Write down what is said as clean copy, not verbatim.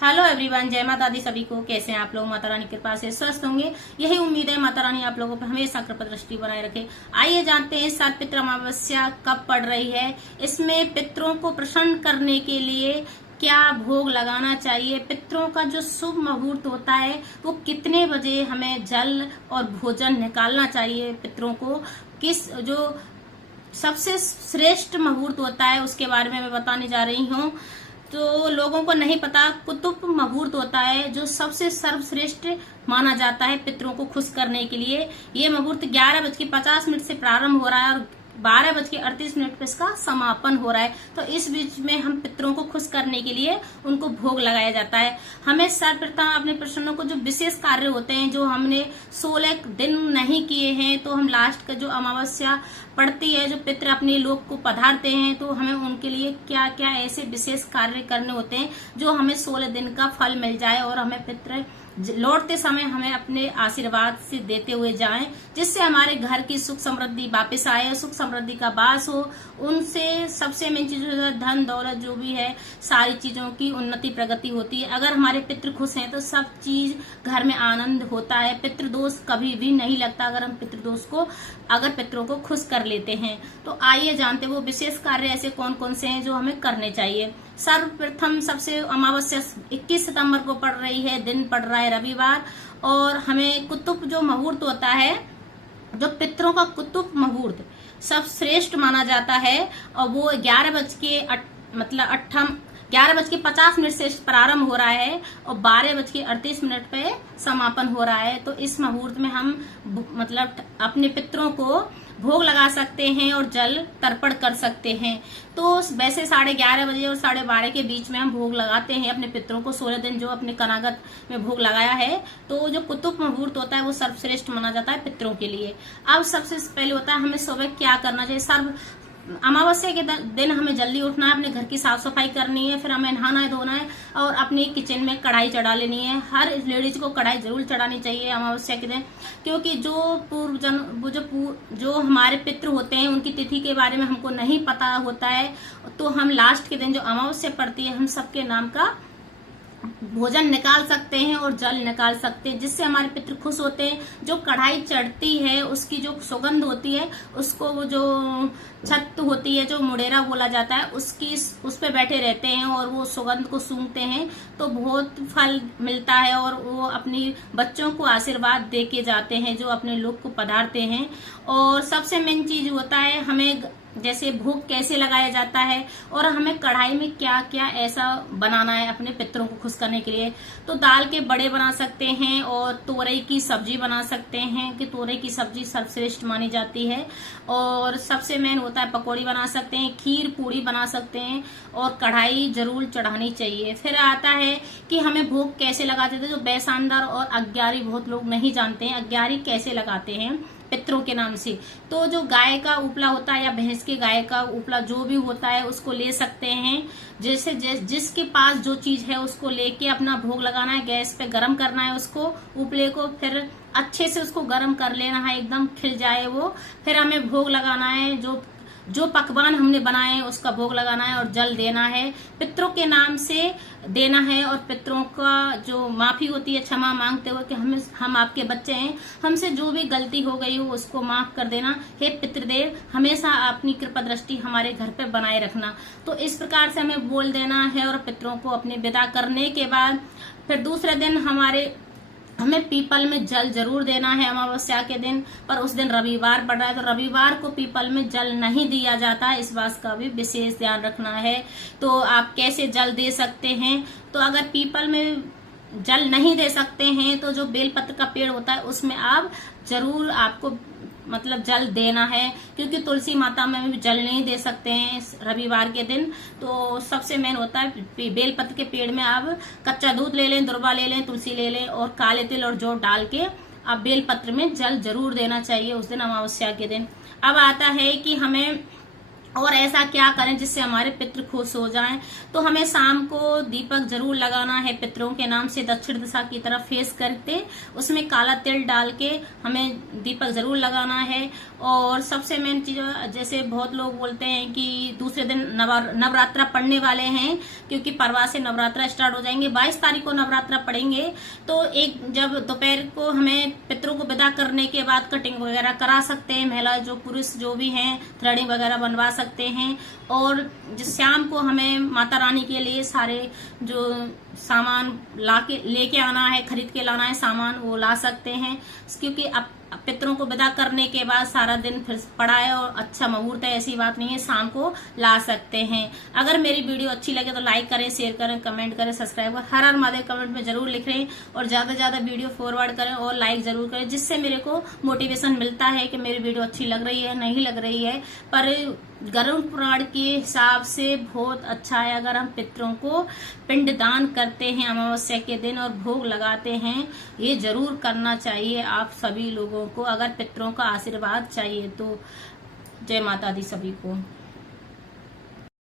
Hello everyone, जय माता दी सभी को। कैसे हैं आप लोग? माता रानी की कृपा से स्वस्थ होंगे, यही उम्मीद है। माता रानी आप लोगों पर हमेशा कृपा दृष्टि बनाए रखे। आइए जानते हैं सात पितृ अमावस्या कब पड़ रही है, इसमें पितरों को प्रसन्न करने के लिए क्या भोग लगाना चाहिए, पितरों का जो शुभ मुहूर्त होता है वो कितने बजे हमें जल और भोजन निकालना चाहिए, पितरों को किस जो सबसे श्रेष्ठ मुहूर्त होता है उसके बारे में मैं बताने जा रही हूँ। तो लोगों को नहीं पता, कुतुब मुहूर्त होता है जो सबसे सर्वश्रेष्ठ माना जाता है पितरों को खुश करने के लिए। ये मुहूर्त 11:50 से प्रारंभ हो रहा है और 12:38 पे इसका समापन हो रहा है। तो इस बीच में हम पितरों को खुश करने के लिए उनको भोग लगाया जाता है। हमें सर्वप्रथम अपने प्रश्नों को जो विशेष कार्य होते हैं जो हमने 16 दिन नहीं किए हैं, तो हम लास्ट का जो अमावस्या पड़ती है, जो पितर अपने लोक को पधारते हैं, तो हमें उनके लिए क्या क्या ऐसे विशेष कार्य करने होते हैं जो हमें 16 दिन का फल मिल जाए और हमें पितर लौटते समय हमें अपने आशीर्वाद से देते हुए जाएं, जिससे हमारे घर की सुख समृद्धि वापस आए, सुख समृद्धि का वास हो। उनसे सबसे मेन चीज धन दौलत जो भी है, सारी चीजों की उन्नति प्रगति होती है। अगर हमारे पितृ खुश हैं तो सब चीज घर में आनंद होता है। पितृदोष कभी भी नहीं लगता अगर हम पितृदोष को पितरों को खुश कर लेते हैं। तो आइए जानते वो विशेष कार्य ऐसे कौन कौन से हैं जो हमें करने चाहिए। सर्वप्रथम सबसे अमावस्या 21 सितंबर को पड़ रही है, दिन पड़ रहा है रविवार, और हमें कुतुब जो मुहूर्त होता है, जो पितरों का कुतुब मुहूर्त सब श्रेष्ठ माना जाता है, और वो 11:50 से प्रारंभ हो रहा है और 12:38 पे समापन हो रहा है। तो इस मुहूर्त में हम अपने पितरों को भोग लगा सकते हैं और जल तर्पण कर सकते हैं। तो वैसे 11:30 बजे और 12:30 के बीच में हम भोग लगाते हैं अपने पितरों को। 16 दिन जो अपने कनागत में भोग लगाया है, तो जो कुतुब मुहूर्त होता है वो सर्वश्रेष्ठ माना जाता है पितरों के लिए। अब सबसे पहले होता है हमें सुबह क्या करना चाहिए। अमावस्या के दिन हमें जल्दी उठना है, अपने घर की साफ सफाई करनी है, फिर हमें नहाना है, धोना है और अपने किचन में कढ़ाई चढ़ा लेनी है। हर लेडीज को कढ़ाई जरूर चढ़ानी चाहिए अमावस्या के दिन, क्योंकि जो हमारे पितृ होते हैं उनकी तिथि के बारे में हमको नहीं पता होता है, तो हम लास्ट के दिन जो अमावस्या पड़ती है हम सबके नाम का भोजन निकाल सकते हैं और जल निकाल सकते हैं, जिससे हमारे पितृ खुश होते हैं। जो कढ़ाई चढ़ती है उसकी जो सुगंध होती है, उसको वो जो छत होती है, जो मुडेरा बोला जाता है, उस पे बैठे रहते हैं और वो सुगंध को सूंघते हैं, तो बहुत फल मिलता है और वो अपनी बच्चों को आशीर्वाद दे के जाते हैं जो अपने लोग को पधारते हैं। और सबसे मेन चीज होता है हमें जैसे भोग कैसे लगाया जाता है और हमें कढ़ाई में क्या क्या ऐसा बनाना है अपने पितरों को खुश करने के लिए। तो दाल के बड़े बना सकते हैं और तोरई की सब्जी बना सकते हैं, कि तोरई की सब्जी सर्वश्रेष्ठ मानी जाती है। और सबसे मेन होता है पकौड़ी बना सकते हैं, खीर पूड़ी बना सकते हैं, और कढ़ाई जरूर चढ़ानी चाहिए। फिर आता है कि हमें भोग कैसे लगाते थे। जो बैसांदर और अग्यारी बहुत लोग नहीं जानते हैं, अग्यारी कैसे लगाते हैं पितरों के नाम से। तो जो गाय का उपला होता है या भैंस के गाय का उपला जो भी होता है उसको ले सकते हैं। जैसे जिसके पास जो चीज है उसको लेके अपना भोग लगाना है, गैस पे गरम करना है उसको उपले को, फिर अच्छे से उसको गरम कर लेना है, एकदम खिल जाए वो। फिर हमें भोग लगाना है, जो पकवान हमने बनाए हैं उसका भोग लगाना है और जल देना है, पितरों के नाम से देना है। और पितरों का जो माफी होती है, क्षमा मांगते हुए कि हम आपके बच्चे हैं, हमसे जो भी गलती हो गई हो उसको माफ कर देना। हे पितृदेव, हमेशा अपनी कृपा दृष्टि हमारे घर पे बनाए रखना। तो इस प्रकार से हमें बोल देना है और पितरों को अपने विदा करने के बाद फिर दूसरे दिन हमें पीपल में जल जरूर देना है अमावस्या के दिन। पर उस दिन रविवार पड़ रहा है, तो रविवार को पीपल में जल नहीं दिया जाता है, इस बात का भी विशेष ध्यान रखना है। तो आप कैसे जल दे सकते हैं, तो अगर पीपल में जल नहीं दे सकते हैं तो जो बेलपत्र का पेड़ होता है उसमें आप जरूर आपको जल देना है, क्योंकि तुलसी माता में भी जल नहीं दे सकते हैं रविवार के दिन। तो सबसे मेन होता है बेलपत्र के पेड़ में आप कच्चा दूध ले लें, दुर्वा ले लें, तुलसी ले लें और काले तिल और जौ डाल के आप बेलपत्र में जल जरूर देना चाहिए उस दिन अमावस्या के दिन। अब आता है कि हमें और ऐसा क्या करें जिससे हमारे पितृ खुश हो जाएं। तो हमें शाम को दीपक जरूर लगाना है पितरों के नाम से, दक्षिण दिशा की तरफ फेस करते, उसमें काला तिल डाल के हमें दीपक जरूर लगाना है। और सबसे मेन चीज, जैसे बहुत लोग बोलते हैं कि दूसरे दिन नवरात्रा पड़ने वाले हैं, क्योंकि परवा से नवरात्रा स्टार्ट हो जाएंगे, 22 तारीख को नवरात्रा पड़ेंगे। तो एक जब दोपहर को हमें पितरों को विदा करने के बाद कटिंग वगैरह करा सकते हैं, महिला जो पुरुष जो भी हैं थ्रेडिंग वगैरह बनवा सकते हैं। और जिस शाम को हमें माता रानी के लिए सारे जो सामान लेके आना है, खरीद के लाना है सामान, वो ला सकते हैं, क्योंकि अब पितरों को विदा करने के बाद सारा दिन फिर पड़ा है और अच्छा मुहूर्त है, ऐसी बात नहीं है, शाम को ला सकते हैं। अगर मेरी वीडियो अच्छी लगे तो लाइक करें, शेयर करें, कमेंट करें, सब्सक्राइब करें, हर महादेव कमेंट में जरूर लिखें और ज्यादा से ज्यादा वीडियो फॉरवर्ड करें और लाइक जरूर करें, जिससे मेरे को मोटिवेशन मिलता है कि मेरी वीडियो अच्छी लग रही है, नहीं लग रही है। पर गरुड़ पुराण के हिसाब से बहुत अच्छा है अगर हम पितरों को पिंडदान करते हैं अमावस्या के दिन और भोग लगाते हैं। ये जरूर करना चाहिए आप सभी लोगों को, अगर पितरों का आशीर्वाद चाहिए तो। जय माता दी सभी को।